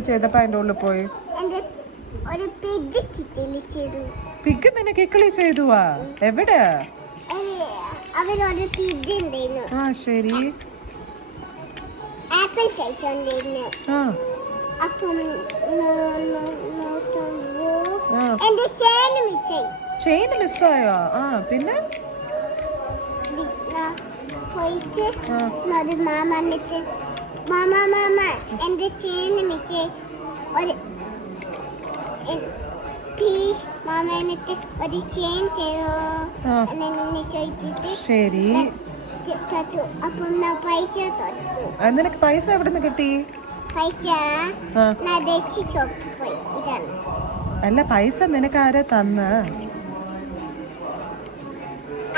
ചെയ്തപ്പോ അതിന്റെ ഉള്ളിൽ പോയി പിഗ് നിനക്ക് ഇക്കിളി ചെയ്തുവാ എവിടെ ആ ശരി ആപ്പിൾ കഴിച്ചോണ്ടിരുന്നു അപ്പം എന്റെ ചെയിൻ മിസ്സായോ ആ പിന്നെ പോയിട്ട് മാമ എന്നിട്ട് മാമ എന്റെ ചെയിൻ മിസ്സേ ഒരു പ്ലീസ് മാമ എന്നിട്ട് ഒരു ചെയിൻ തരോ എന്നെ ചോദിച്ചിട്ട് ശരി അപ്പം ഞാൻ പൈസ തൊട്ടു നിനക്ക് പൈസ എവിടെ നിന്ന് കിട്ടി പൈസ പോയി ഇതാണ് അല്ല പൈസ നിനക്ക് ആരാ തന്ന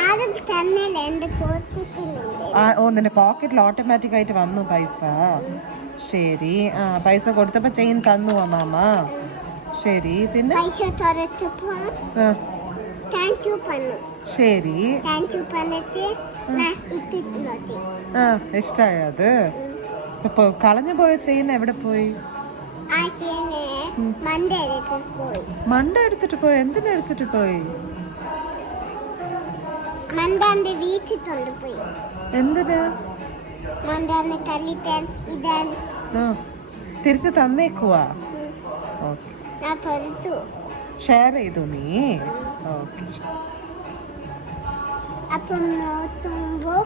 ആരും തന്നില്ല എന്റെ പോക്കറ്റിലുണ്ട് ഓ നിന്റെ പോക്കറ്റിൽ ഓട്ടോമാറ്റിക് ആയിട്ട് വന്നു പൈസ ശരി ആ പൈസ കൊടുത്തപ്പോ ചെയിൻ തന്നു മാമ ശരി പിന്നെ പൈസ തുറച്ചപ്പോ താങ്ക് യു പറഞ്ഞു ശരി താങ്ക് യു പറഞ്ഞിട്ട് ആ ഇഷ്ടായോ അത് ഇപ്പൊ കളഞ്ഞു പോയ ചെയിൻ എവിടെ പോയി മണ്ട എടുത്തിട്ട് പോയി എന്തിനാ എടുത്തിട്ട് പോയി മണ്ടാന്റെ വീട്ടിൽ കൊണ്ടുപോയി എന്തിനാ മണ്ടാനെ കളിക്കാൻ ഇതാൻ തിരിച്ച് തന്നേക്കുവാ ഞാൻ പൊറുത്തു ഷെയർ ചെയ്തു നീ ഓക്കെ അപ്പം നോക്കുമ്പോ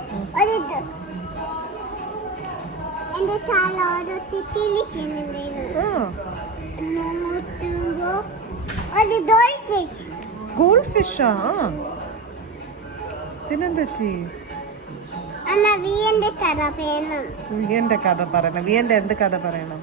എന്റെ തല ഓരോ തിരിച്ചിട്ടുണ്ടായിരുന്നു നോക്കുമ്പോ ഒരു ഗോൾഡ് ഫിഷാ പിന്നെന്തെറ്റി അമ്മ വിയന്റെ കഥ പറയണം വിയന്റെ കഥ പറയണം വിയന്റെ എന്ത് കഥ പറയണം